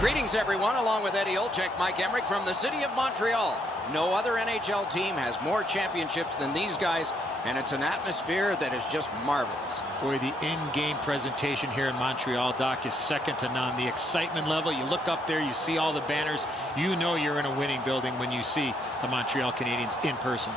Greetings, everyone. Along with Eddie Olczyk, Mike Emmerich from the city of Montreal. No other NHL team has more championships than these guys, and it's an atmosphere that is just marvelous. Boy, the in-game presentation here in Montreal, Doc, is second to none. The excitement level, you look up there, you see all the banners. You know you're in a winning building when you see the Montreal Canadiens in person.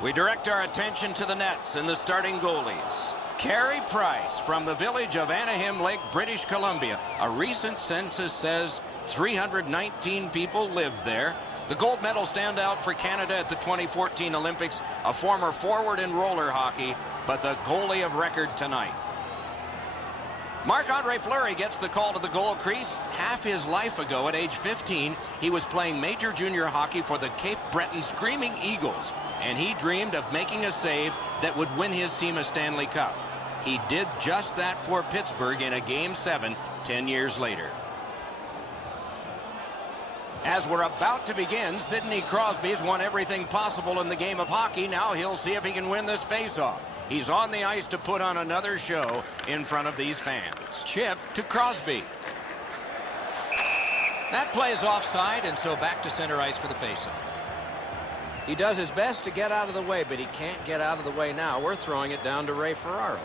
We direct our attention to the nets and the starting goalies. Carey Price from the village of Anaheim Lake, British Columbia. A recent census says 319 people live there. The gold medal standout for Canada at the 2014 Olympics, a former forward in roller hockey, but the goalie of record tonight. Marc-Andre Fleury gets the call to the goal crease. Half his life ago, at age 15, he was playing major junior hockey for the Cape Breton Screaming Eagles, and he dreamed of making a save that would win his team a Stanley Cup. He did just that for Pittsburgh in a Game 7 10 years later. As we're about to begin, Sidney Crosby's won everything possible in the game of hockey. Now he'll see if he can win this faceoff. He's on the ice to put on another show in front of these fans. Chip to Crosby. That plays offside, and so back to center ice for the faceoff. He does his best to get out of the way, but he can't get out of the way now. We're throwing it down to Ray Ferraro.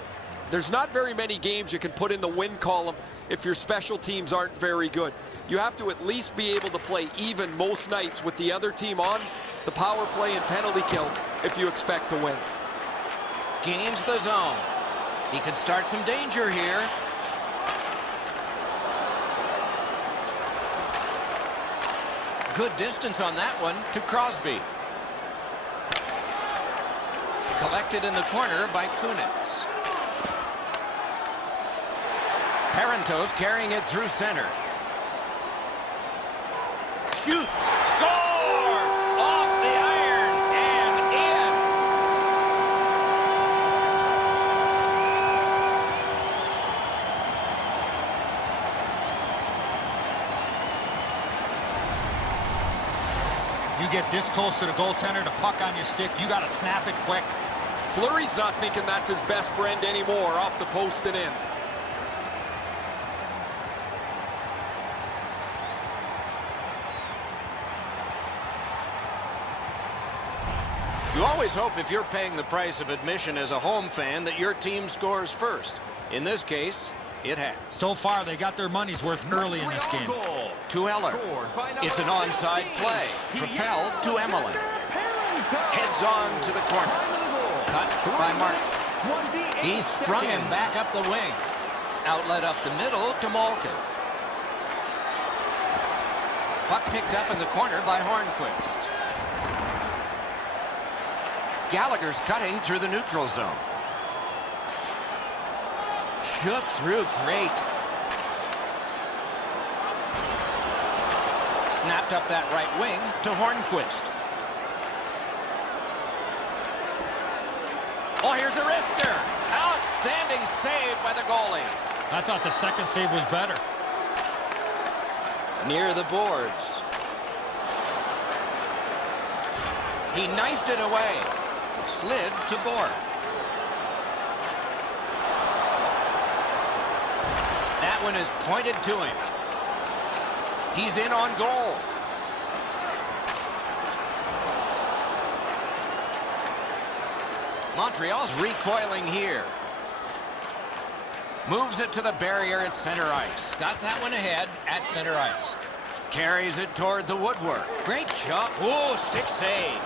There's not very many games you can put in the win column if your special teams aren't very good. You have to at least be able to play even most nights with the other team on the power play and penalty kill if you expect to win. Gains the zone. He could start some danger here. Good distance on that one to Crosby. Collected in the corner by Kunitz. Parentos carrying it through center. Shoots. Score! Off the iron and in. You get this close to the goaltender, the puck on your stick, you got to snap it quick. Fleury's not thinking that's his best friend anymore, off the post and in. You always hope, if you're paying the price of admission as a home fan, that your team scores first. In this case, it has. So far, they got their money's worth early in this game. To Eller. It's an onside play. Propelled to Emelin. Heads on to the corner. Cut by Martin. He's sprung him back up the wing. Outlet up the middle to Malkin. Puck picked up in the corner by Hornquist. Gallagher's cutting through the neutral zone. Shook through, great. Snapped up that right wing to Hornquist. Oh, here's a wrister. Outstanding save by the goalie. I thought the second save was better. Near the boards. He knifed it away. Slid to Bork. That one is pointed to him. He's in on goal. Montreal's recoiling here. Moves it to the barrier at center ice. Got that one ahead at center ice. Carries it toward the woodwork. Great job. Whoa, stick save.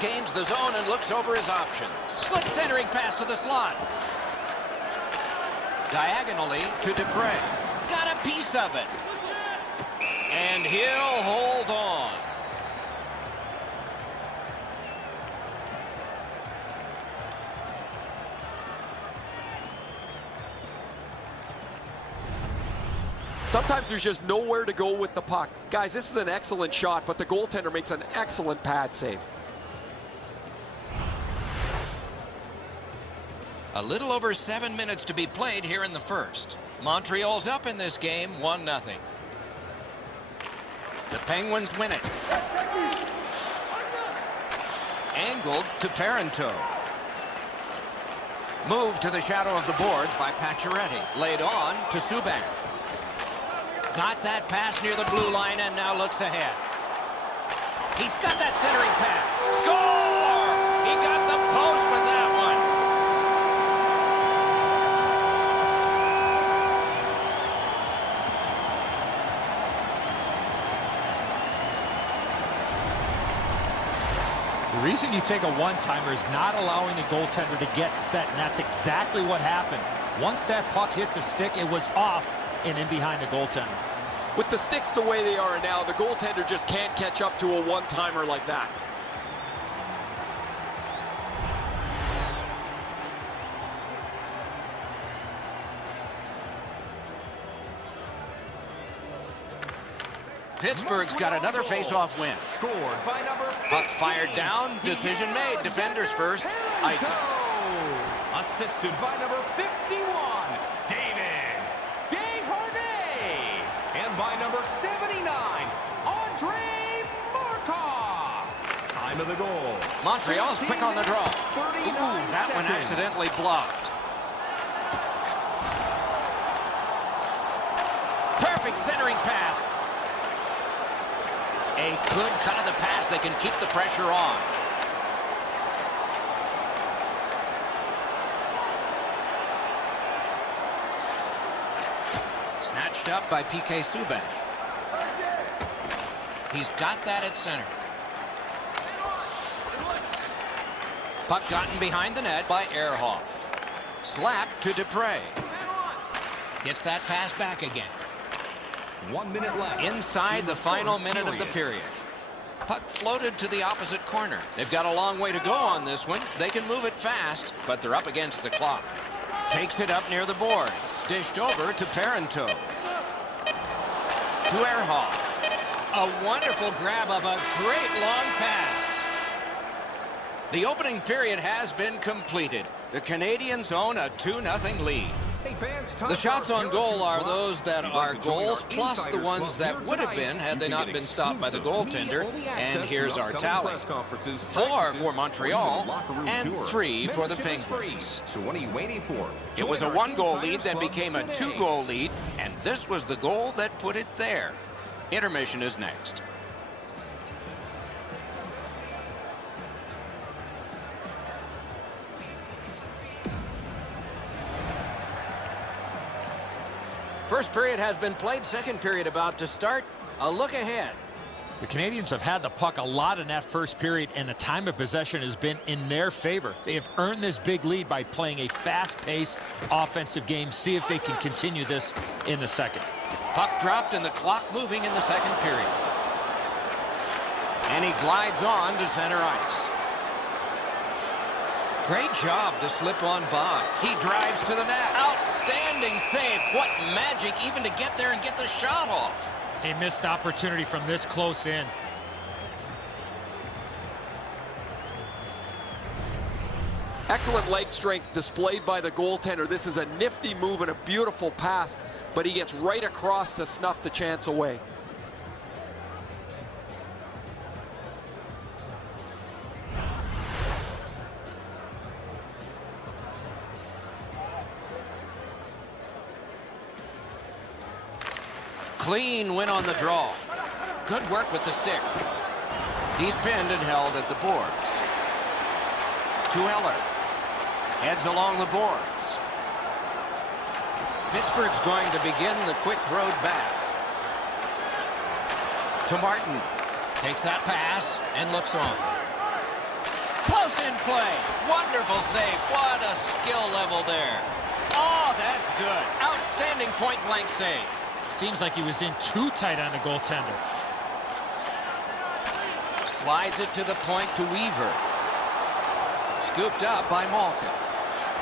Gains the zone and looks over his options. Good centering pass to the slot. Diagonally to Dupre. Got a piece of it. And he'll hold on. Sometimes there's just nowhere to go with the puck. Guys, this is an excellent shot, but the goaltender makes an excellent pad save. A little over 7 minutes to be played here in the first. Montreal's up in this game, 1-0. The Penguins win it. Angled to Parenteau. Moved to the shadow of the boards by Pacioretty. Laid on to Subban. Got that pass near the blue line and now looks ahead. He's got that centering pass. Score! He got the post with that one. The reason you take a one-timer is not allowing the goaltender to get set, and that's exactly what happened. Once that puck hit the stick, it was off and in behind the goaltender. With the sticks the way they are now, the goaltender just can't catch up to a one-timer like that. Pittsburgh's got another face-off win. Puck fired down, decision made. Defenders first, icing. Assisted by number 51, Dave Harney. And by number 79, Andre Markov. Time of the goal. Montreal's quick on the draw. Ooh, that one accidentally blocked. Perfect centering pass. A good cut of the pass. They can keep the pressure on. Snatched up by PK Subban. He's got that at center. Puck gotten behind the net by Ehrhoff. Slap to Dupre. Gets that pass back again. 1 minute left. Inside the final minute of the period. Puck floated to the opposite corner. They've got a long way to go on this one. They can move it fast, but they're up against the clock. Takes it up near the boards. Dished over to Parenteau. To Ehrhoff. A wonderful grab of a great long pass. The opening period has been completed. The Canadiens own a 2-0 lead. The shots on goal are those that are goals, plus the ones that would have been had they not been stopped by the goaltender. And here's our tally. 4 for Montreal and 3 for the Penguins. So what are you waiting for? It was a 1-goal lead that became a 2-goal lead, and this was the goal that put it there. Intermission is next. First period has been played. Second period about to start. A look ahead. The Canadiens have had the puck a lot in that first period, and the time of possession has been in their favor. They have earned this big lead by playing a fast-paced offensive game. See if they can continue this in the second. Puck dropped and the clock moving in the second period. And he glides on to center ice. Great job to slip on by. He drives to the net. Outstanding save. What magic even to get there and get the shot off. A missed opportunity from this close in. Excellent leg strength displayed by the goaltender. This is a nifty move and a beautiful pass, but he gets right across to snuff the chance away. Clean win on the draw. Good work with the stick. He's pinned and held at the boards. To Eller. Heads along the boards. Pittsburgh's going to begin the quick road back. To Martin. Takes that pass and looks on. Close in play. Wonderful save. What a skill level there. Oh, that's good. Outstanding point-blank save. Seems like he was in too tight on the goaltender. Slides it to the point to Weaver. Scooped up by Malkin.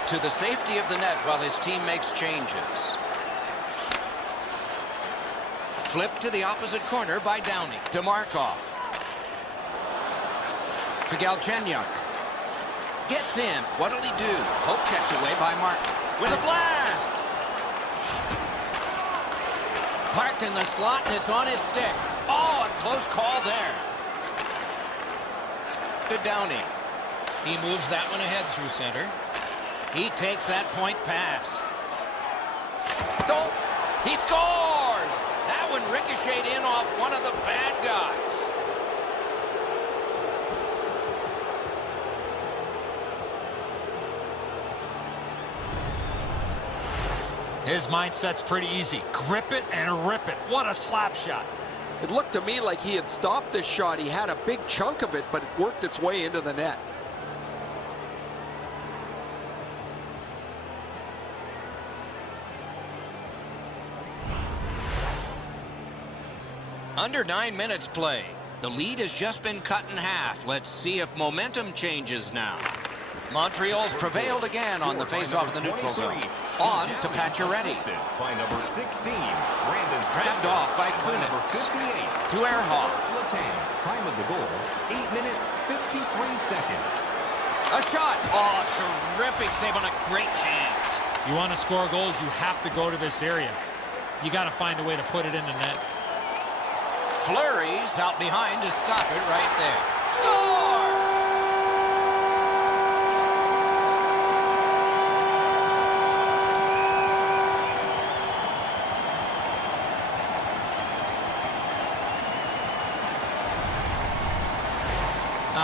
To the safety of the net while his team makes changes. Flipped to the opposite corner by Downey. To Markov. To Galchenyuk. Gets in. What'll he do? Poke checked away by Martin. With a blast! Parked in the slot, and it's on his stick. Oh, a close call there. To Downey. He moves that one ahead through center. He takes that point pass. Oh, he scores! That one ricocheted in off one of the bad guys. His mindset's pretty easy. Grip it and rip it. What a slap shot. It looked to me like he had stopped this shot. He had a big chunk of it, but it worked its way into the net. Under 9 minutes play. The lead has just been cut in half. Let's see if momentum changes now. Montreal's prevailed again on the faceoff of the neutral zone. On to Pacioretty. By number 16, Brandon. Grabbed off by Kunitz. 58. To Ehrhoff. Time of the goal, 8 minutes, 53 seconds. A shot. Oh, terrific save on a great chance. You want to score goals, you have to go to this area. You got to find a way to put it in the net. Fleury's out behind to stop it right there. Score!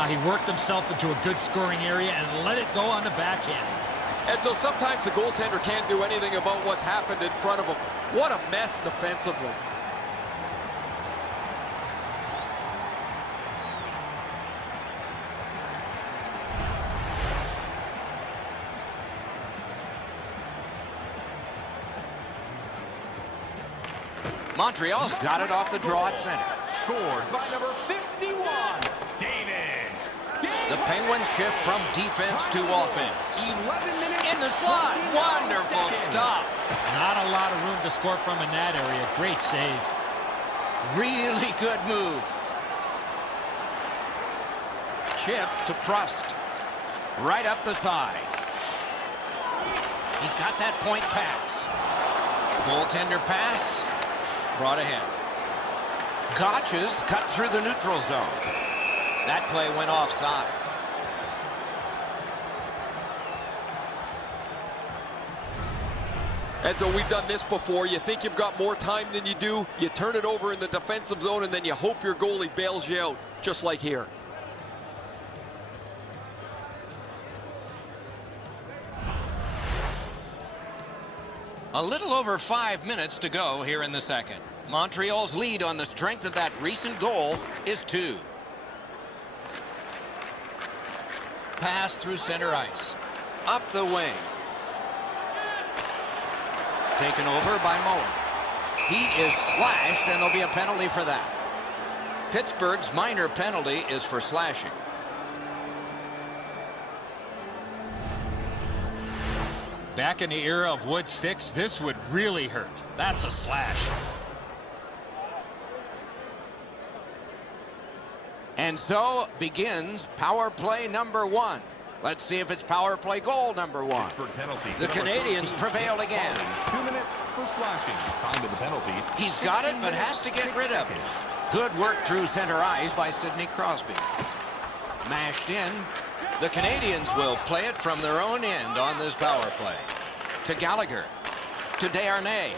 He worked himself into a good scoring area and let it go on the backhand. And so sometimes the goaltender can't do anything about what's happened in front of him. What a mess defensively. Montreal's got it off the draw at center. Scored by number 51, David. The Penguins shift from defense to offense. 11 minutes. In the slot. Wonderful stop. Not a lot of room to score from in that area. Great save. Really good move. Chip to Prost. Right up the side. He's got that point pass. Goaltender pass. Brought ahead. Gotches cut through the neutral zone. That play went offside. And so we've done this before. You think you've got more time than you do. You turn it over in the defensive zone, and then you hope your goalie bails you out, just like here. A little over 5 minutes to go here in the second. Montreal's lead on the strength of that recent goal is 2. Pass through center ice. Up the wing. Taken over by Moen. He is slashed, and there'll be a penalty for that. Pittsburgh's minor penalty is for slashing. Back in the era of wood sticks, this would really hurt. That's a slash. And so begins power play number 1. Let's see if it's power play goal number 1. The Canadiens prevail again. 2 minutes for slashing. Time of the penalties. He's got it, but has to get rid of it. Good work through center ice by Sidney Crosby. Mashed in. The Canadiens will play it from their own end on this power play. To Gallagher. To Desharnais.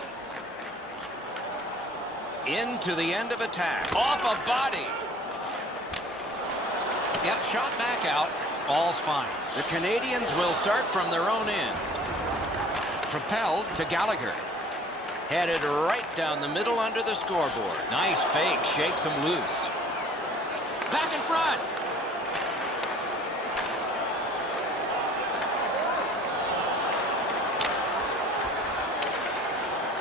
Into the end of attack. Off a body. Yep, shot back out. All's fine. The Canadiens will start from their own end. Propelled to Gallagher. Headed right down the middle under the scoreboard. Nice fake. Shakes him loose. Back in front.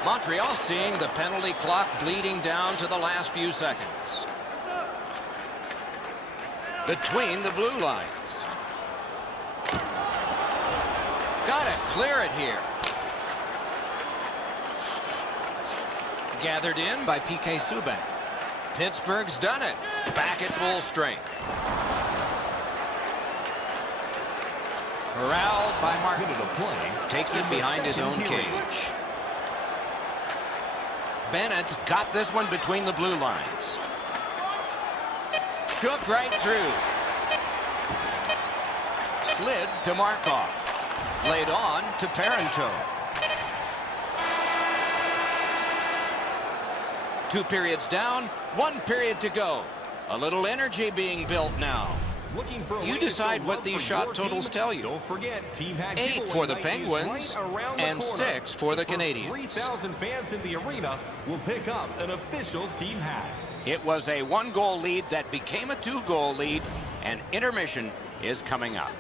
Montreal seeing the penalty clock bleeding down to the last few seconds. Between the blue lines. Gotta clear it here. Gathered in by P.K. Subban. Pittsburgh's done it. Back at full strength. Corralled by Martin. Takes it behind his own cage. Bennett's got this one between the blue lines. Shook right through. Slid to Markov. Laid on to Parento. 2 periods down, 1 period to go. A little energy being built now. You decide what these shot totals tell you. Don't forget, team hat 8 for the Penguins and 6 for the Canadiens. 3,000 fans in the arena will pick up an official team hat. It was a 1-goal lead that became a 2-goal lead, and intermission is coming up.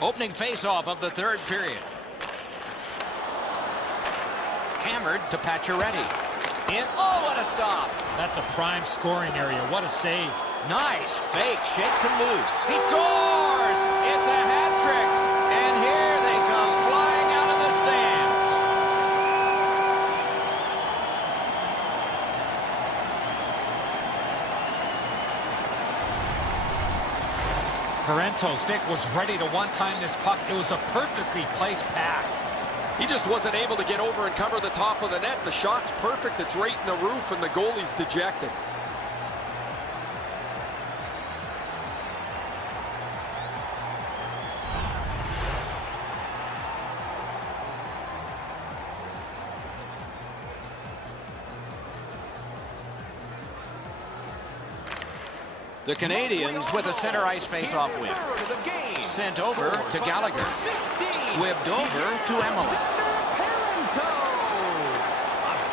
Opening face-off of the 3rd period. Hammered to Pacioretty. In. Oh, what a stop. That's a prime scoring area. What a save. Nice fake. Shakes him loose. He scores. It's a hat trick. And here they come flying out of the stands. Parento's stick was ready to one-time this puck. It was a perfectly placed pass. He just wasn't able to get over and cover the top of the net. The shot's perfect. It's right in the roof, and the goalie's dejected. The Canadiens with a center ice face-off win. Sent over to Gallagher. Squibbed over to Emily.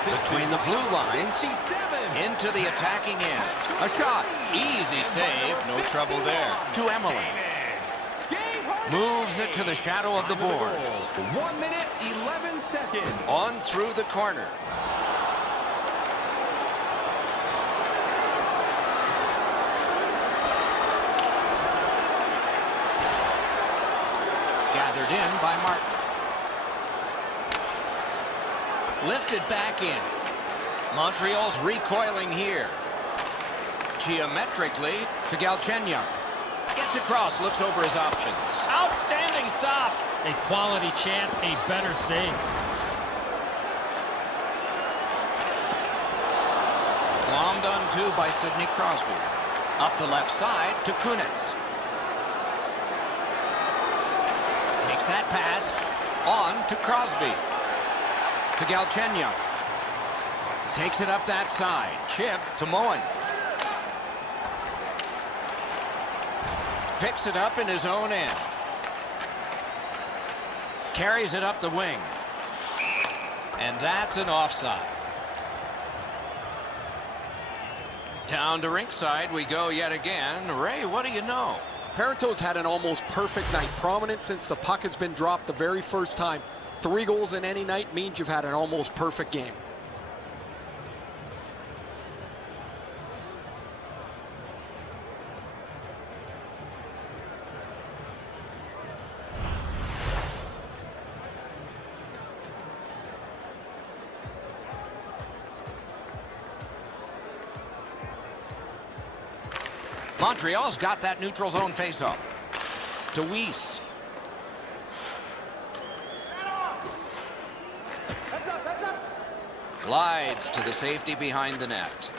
Between the blue lines, into the attacking end. A shot. Easy save. No trouble there. To Emily. Moves it to the shadow of the boards. 1 minute, 11 seconds. On through the corner. Gathered in by Martin. Lifted back in. Montreal's recoiling here. Geometrically to Galchenyuk. Gets across, looks over his options. Outstanding stop. A quality chance, a better save. Glommed onto by Sidney Crosby. Up the left side to Kunitz. Takes that pass on to Crosby. To Galchenyuk. Takes it up that side. Chip to Moen. Picks it up in his own end. Carries it up the wing. And that's an offside. Down to rinkside we go yet again. Ray, what do you know? Parento's had an almost perfect night. Prominent since the puck has been dropped the very first time. 3 goals in any night means you've had an almost perfect game. Montreal's got that neutral zone faceoff. To Weiss. Glides to the safety behind the net.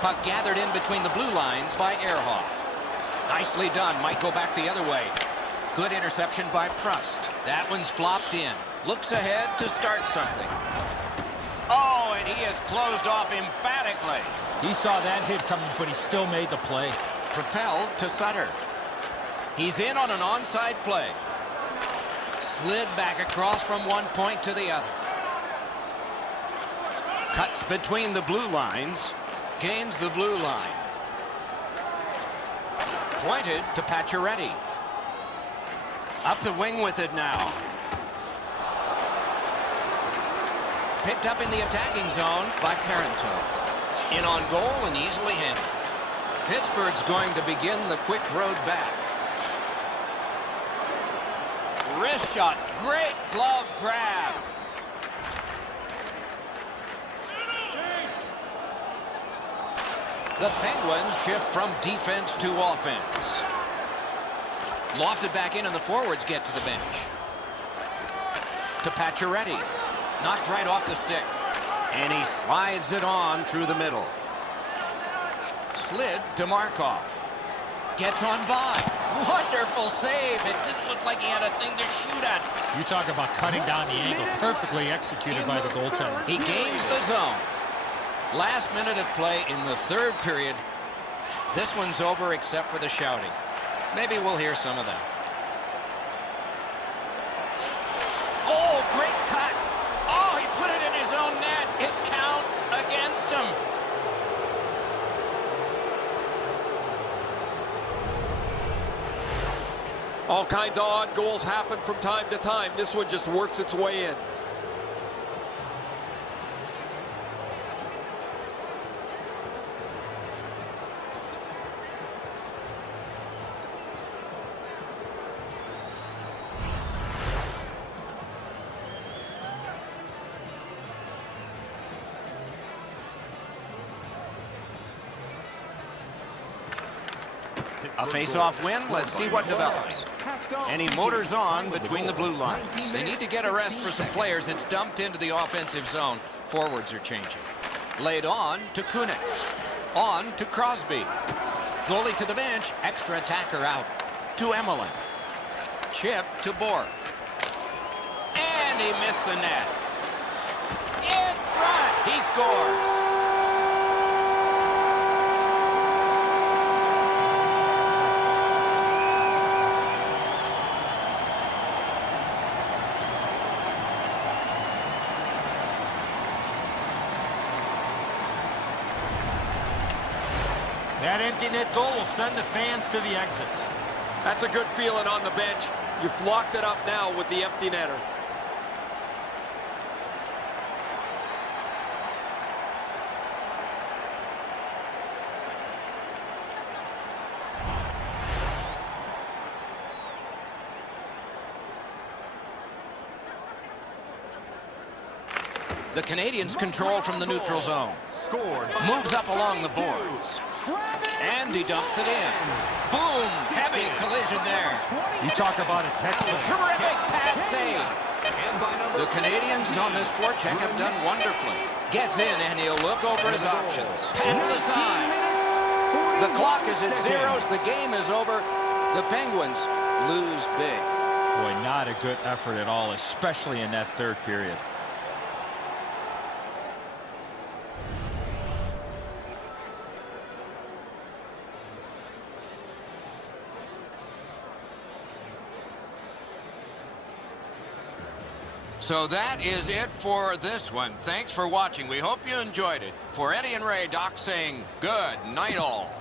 Puck gathered in between the blue lines by Ehrhoff. Nicely done. Might go back the other way. Good interception by Prust. That one's flopped in. Looks ahead to start something. Oh, and he is closed off emphatically. He saw that hit coming, but he still made the play. Propelled to Sutter. He's in on an onside play. Slid back across from one point to the other. Cuts between the blue lines. Gains the blue line. Pointed to Pacioretty. Up the wing with it now. Picked up in the attacking zone by Parento. In on goal and easily handled. Pittsburgh's going to begin the quick road back. Wrist shot. Great glove grab. The Penguins shift from defense to offense. Lofted back in, and the forwards get to the bench. To Pacioretty. Knocked right off the stick. And he slides it on through the middle. Slid to Markov. Gets on by. Wonderful save. It didn't look like he had a thing to shoot at. You talk about cutting down the angle. Perfectly executed by the goaltender. He gains the zone. Last minute of play in the third period. This one's over except for the shouting. Maybe we'll hear some of that. Oh, great cut. Oh, he put it in his own net. It counts against him. All kinds of odd goals happen from time to time. This one just works its way in. A face-off win. Let's see what develops. And he motors on between the blue lines. They need to get a rest for some players. It's dumped into the offensive zone. Forwards are changing. Laid on to Kunitz. On to Crosby. Goalie to the bench. Extra attacker out to Emelin. Chip to Bork. And he missed the net. In front. He scores. That empty net goal will send the fans to the exits. That's a good feeling on the bench. You've locked it up now with the empty netter. The Canadiens control from the neutral zone. Moves up along the boards. And he dumps it in. Boom! Heavy collision there. You talk about a textbook. Terrific pad save. The Canadiens on this forecheck have done wonderfully. Gets in and he'll look over his options. Paddle aside. The clock is at zeros. The game is over. The Penguins lose big. Boy, not a good effort at all, especially in that third period. So that is it for this one. Thanks for watching. We hope you enjoyed it. For Eddie and Ray, Doc saying good night all.